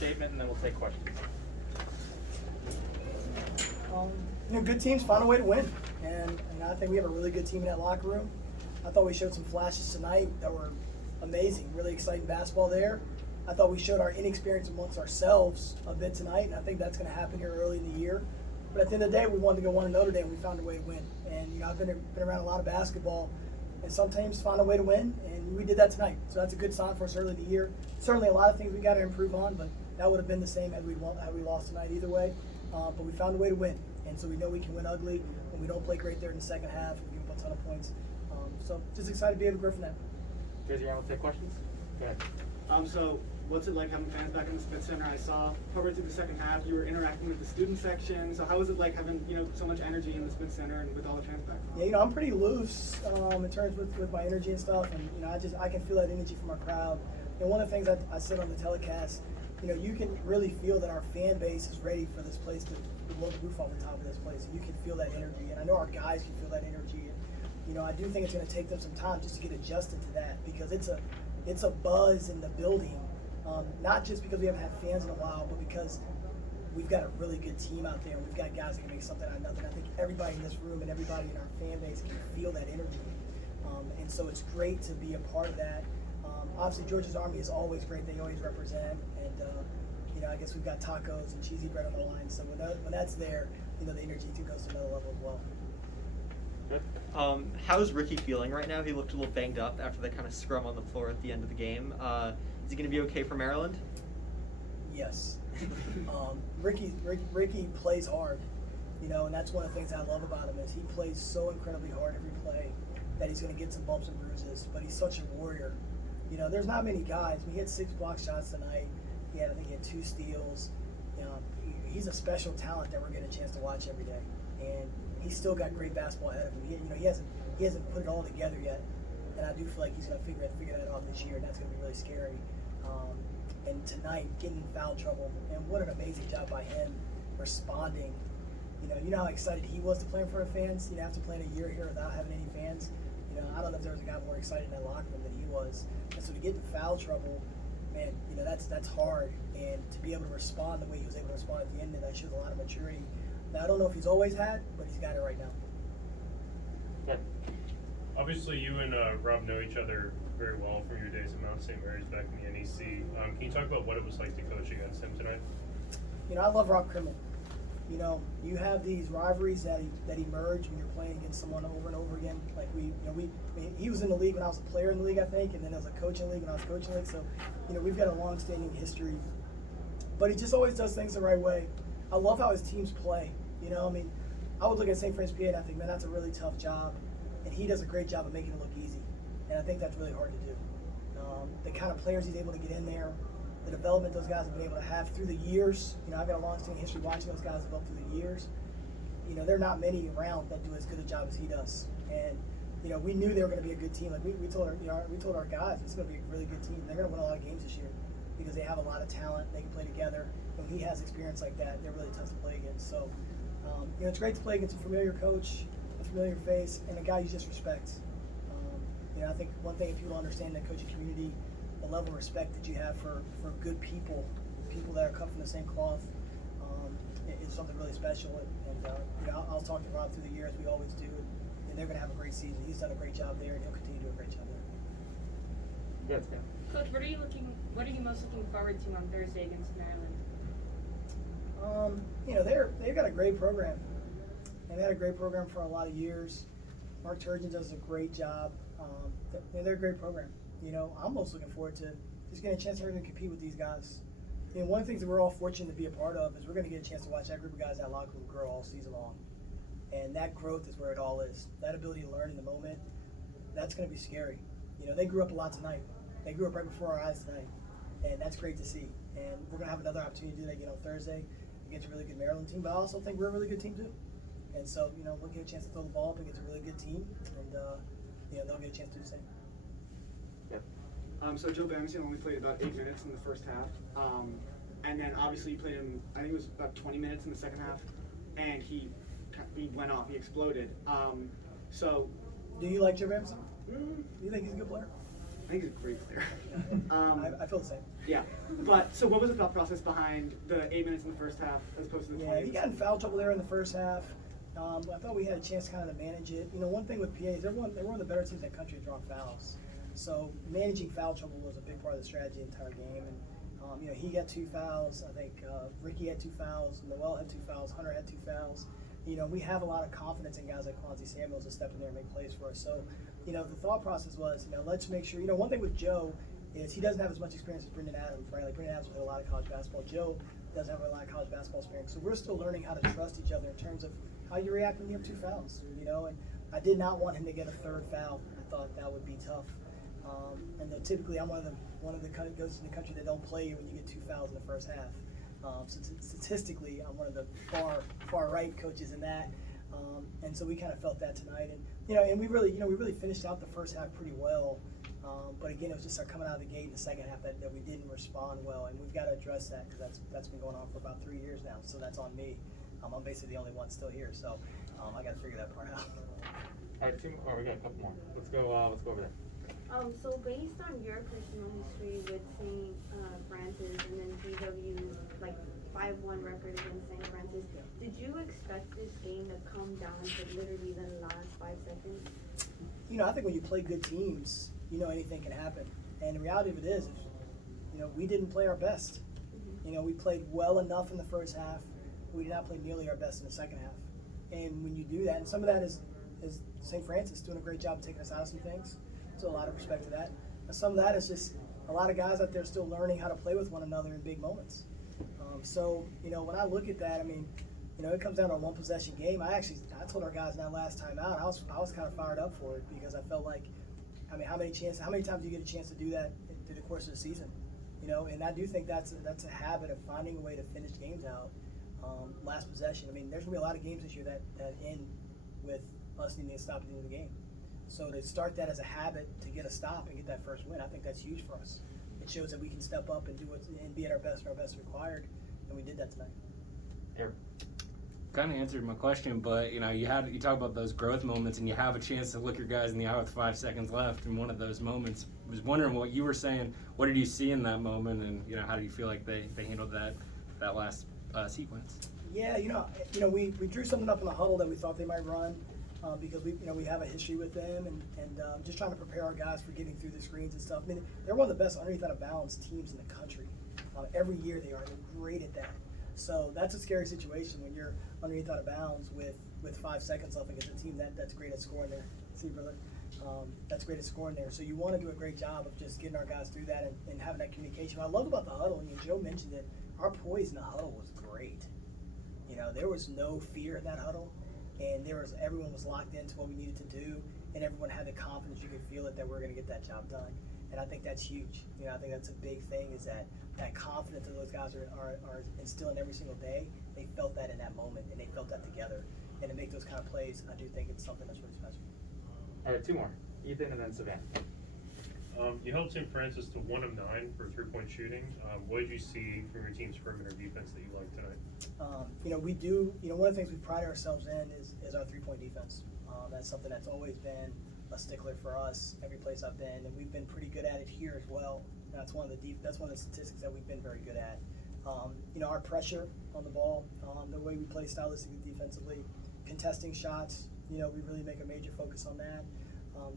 statement, and then we'll take questions. Good teams find a way to win, and I think we have a really good team in that locker room. I thought we showed some flashes tonight that were amazing, really exciting basketball there. I thought we showed our inexperience amongst ourselves a bit tonight, and I think that's going to happen here early in the year. But at the end of the day, we wanted to go 1 Notre Dame, and we found a way to win. And I've been around a lot of basketball, and some teams find a way to win, and we did that tonight. So that's a good sign for us early in the year. Certainly a lot of things we got to improve on, but that would have been the same had we lost tonight either way. But we found a way to win, and so we know we can win ugly when we don't play great there in the second half. We give up a ton of points. So just excited to be able to grow from that. Jersey, you want to take questions? Go ahead. So what's it like having fans back in the Smith Center? I saw partway through the second half you were interacting with the student section. So how was it like having so much energy in the Smith Center and with all the fans back? Yeah, I'm pretty loose in terms with my energy and stuff, and I can feel that energy from our crowd. And one of the things I said on the telecast, you can really feel that our fan base is ready for this place to blow the roof off the top of this place. You can feel that energy, and I know our guys can feel that energy. And, I do think it's going to take them some time just to get adjusted to that, because it's a buzz in the building, not just because we haven't had fans in a while, but because we've got a really good team out there. We've got guys that can make something out of nothing. I think everybody in this room and everybody in our fan base can feel that energy, and so it's great to be a part of that. Obviously, Georgia's Army is always great. They always represent, and I guess we've got tacos and cheesy bread on the line. So when that's there, the energy too goes to another level as well. How's Ricky feeling right now? He looked a little banged up after that kind of scrum on the floor at the end of the game. Is he going to be okay for Maryland? Yes. Ricky plays hard, and that's one of the things I love about him is he plays so incredibly hard every play that he's going to get some bumps and bruises, but he's such a warrior. There's not many guys. He had 6 block shots tonight. I think he had 2 steals. He's a special talent that we're getting a chance to watch every day, and he's still got great basketball ahead of him. He hasn't put it all together yet, and I do feel like he's going to figure that out this year, and that's going to be really scary. And tonight, getting in foul trouble, and what an amazing job by him responding. You know how excited he was to play in front of fans. After playing a year here without having any fans, I don't know if there was a guy more excited in that locker room than he was. And so to get in foul trouble, man, that's hard. And to be able to respond the way he was able to respond at the end, and that shows a lot of maturity. Now, I don't know if he's always had, but he's got it right now. Yeah. Obviously, you and Rob know each other very well from your days at Mount St. Mary's back in the NEC. Can you talk about what it was like to coach against him tonight? I love Rob Krimmel. You have these rivalries that emerge when you're playing against someone over and over again. Like he was in the league when I was a player in the league, I think, and then as a coach in the league when I was coaching the league. So, we've got a long-standing history. But he just always does things the right way. I love how his teams play. I would look at St. Francis PA and I think, man, that's a really tough job, and he does a great job of making it look easy. And I think that's really hard to do. The kind of players he's able to get in there, the development those guys have been able to have through the years. I've got a long-standing history watching those guys develop through the years. There are not many around that do as good a job as he does. And we knew they were going to be a good team. Like we told our guys, it's going to be a really good team. They're going to win a lot of games this year because they have a lot of talent. They can play together. And when he has experience like that, they're really tough to play against. So, it's great to play against a familiar coach, a familiar face, and a guy you just respect. I think one thing if people understand in the coaching community, the level of respect that you have for good people that are cut from the same cloth, is something really special. And I'll talk to Rob through the year as we always do, and they're going to have a great season. He's done a great job there, and he'll continue to do a great job there. Yes, ma'am. Coach, what are you most looking forward to on Thursday against Maryland? They've got a great program. They've had a great program for a lot of years. Mark Turgeon does a great job. They're a great program. I'm most looking forward to just getting a chance to really compete with these guys. One of the things that we're all fortunate to be a part of is we're going to get a chance to watch that group of guys that locker room grow all season long. And that growth is where it all is. That ability to learn in the moment, that's going to be scary. They grew up a lot tonight. They grew up right before our eyes tonight. And that's great to see. And we're going to have another opportunity to do that again on Thursday against a really good Maryland team. But I also think we're a really good team too. And so, we'll get a chance to throw the ball up against a really good team. And, they'll get a chance to do the same. So Joe Jamison only played about 8 minutes in the first half, and then obviously he played him. I think it was about 20 minutes in the second half, and he went off. He exploded. So, do you like Joe Jamison? Do you think he's a good player? I think he's a great player. I feel the same. Yeah. But so what was the thought process behind the 8 minutes in the first half as opposed to the 20? Yeah, he got in foul trouble there in the first half. I thought we had a chance kind of to manage it. You know, one thing with PA is they're one of the better teams in the country at drawing fouls. So managing foul trouble was a big part of the strategy the entire game. And you know, he got 2 fouls. I think Ricky had 2 fouls. Noel had 2 fouls. Hunter had 2 fouls. You know, we have a lot of confidence in guys like Quanzi Samuels to step in there and make plays for us. So, you know, the thought process was, you know, let's make sure. You know, one thing with Joe is he doesn't have as much experience as Brendan Adams, right? Like Brendan Adams played a lot of college basketball. Joe doesn't have a lot of college basketball experience. So we're still learning how to trust each other in terms of how you react when you have 2 fouls. You know, and I did not want him to get a 3rd foul. I thought that would be tough. And then typically I'm one of the coaches in the country that don't play you when you get 2 fouls in the first half. So statistically, I'm one of the far right coaches in that. And so we kind of felt that tonight, and we really finished out the first half pretty well. But again, it was just our coming out of the gate in the second half that we didn't respond well, and we've got to address that because that's been going on for about 3 years now. So that's on me. I'm basically the only one still here, so I got to figure that part out. All right, 2 more. We got a couple more. Let's go over there. So based on your personal history with St. Francis and then GW's like 5-1 record against St. Francis, did you expect this game to come down to literally the last 5 seconds? You know, I think when you play good teams, you know anything can happen. And the reality of it is, we didn't play our best. You know, we played well enough in the first half. We did not play nearly our best in the second half. And when you do that, and some of that is St. Francis doing a great job of taking us out of some things. So a lot of respect to that. And some of that is just a lot of guys out there still learning how to play with one another in big moments. So, when I look at that, I mean, it comes down to a 1 possession game. I told our guys in that last time out, I was kind of fired up for it because I felt like, I mean, how many times do you get a chance to do that through the course of the season? And I do think that's a habit of finding a way to finish games out. Last possession. I mean, there's gonna be a lot of games this year that end with us needing to stop at the end of the game. So to start that as a habit to get a stop and get that first win, I think that's huge for us. It shows that we can step up and be at our best required, and we did that tonight. Eric. Kind of answered my question, but you talk about those growth moments, and you have a chance to look your guys in the eye with 5 seconds left in one of those moments. I was wondering what you were saying. What did you see in that moment, and how do you feel like they handled that last sequence? Yeah, we drew something up in the huddle that we thought they might run. Because we have a history with them and just trying to prepare our guys for getting through the screens and stuff. I mean, they're one of the best underneath out of bounds teams in the country. Every year they are. They're great at that. So that's a scary situation when you're underneath out of bounds with 5 seconds left against a team that's great at scoring there. See, brother? That's great at scoring there. So you want to do a great job of just getting our guys through that and having that communication. What I love about the huddle, Joe mentioned it, our poise in the huddle was great. There was no fear in that huddle. And everyone was locked into what we needed to do, and everyone had the confidence. You could feel it that we're going to get that job done, and I think that's huge. I think that's a big thing is that confidence that those guys are instilling every single day. They felt that in that moment, and they felt that together. And to make those kind of plays, I do think it's something that's really special. All right, 2 more. Ethan and then Savannah. You held St. Francis to 1 of 9 for 3-point shooting. What did you see from your team's perimeter defense that you liked tonight? We do. One of the things we pride ourselves in is our 3-point defense. That's something that's always been a stickler for us every place I've been, and we've been pretty good at it here as well. That's one of the statistics that we've been very good at. Our pressure on the ball, the way we play stylistically defensively, contesting shots. We really make a major focus on that.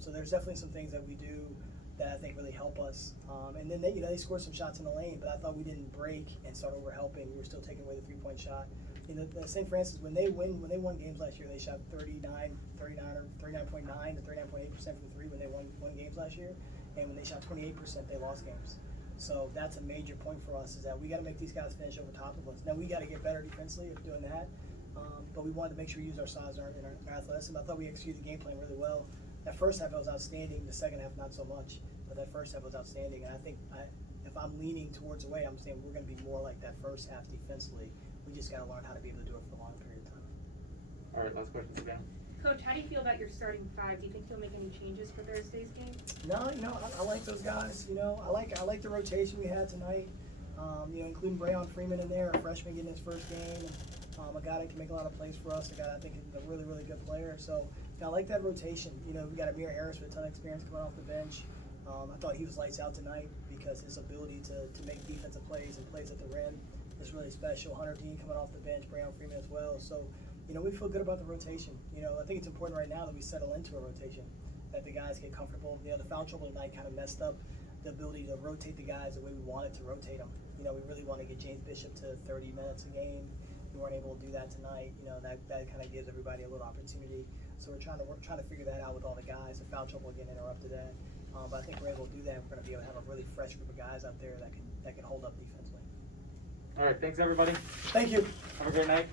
So there's definitely some things that we do that I think really help us. And then they scored some shots in the lane, but I thought we didn't break and start over helping. We were still taking away the 3-point shot. The St. Francis, when they won games last year, they shot 39.9 to 39.8% from 3 when they won games last year. And when they shot 28%, they lost games. So that's a major point for us is that we got to make these guys finish over top of us. Now we got to get better defensively at doing that. But we wanted to make sure we use our size and our athleticism. I thought we executed the game plan really well. That first half was outstanding. The second half not so much. But that first half was outstanding. And I think if I'm leaning towards away, I'm saying we're going to be more like that first half defensively. We just got to learn how to be able to do it for a long period of time. All right, last question, Savannah. Coach, how do you feel about your starting 5? Do you think you'll make any changes for Thursday's game? No, I like those guys. I like the rotation we had tonight. Including Brayon Freeman in there, a freshman getting his first game, and a guy that can make a lot of plays for us. A guy I think is a really, really good player. So I like that rotation. We got Amir Harris with a ton of experience coming off the bench. I thought he was lights out tonight because his ability to make defensive plays and plays at the rim is really special. Hunter Dean coming off the bench, Brown Freeman as well. So, we feel good about the rotation. I think it's important right now that we settle into a rotation, that the guys get comfortable. The foul trouble tonight kind of messed up the ability to rotate the guys the way we wanted to rotate them. We really want to get James Bishop to 30 minutes a game. We weren't able to do that tonight. That kind of gives everybody a little opportunity. So we're trying to figure that out with all the guys. The foul trouble again interrupted that. But I think we're able to do that. We're going to be able to have a really fresh group of guys out there that can hold up defensively. All right, thanks everybody. Thank you. Have a great night.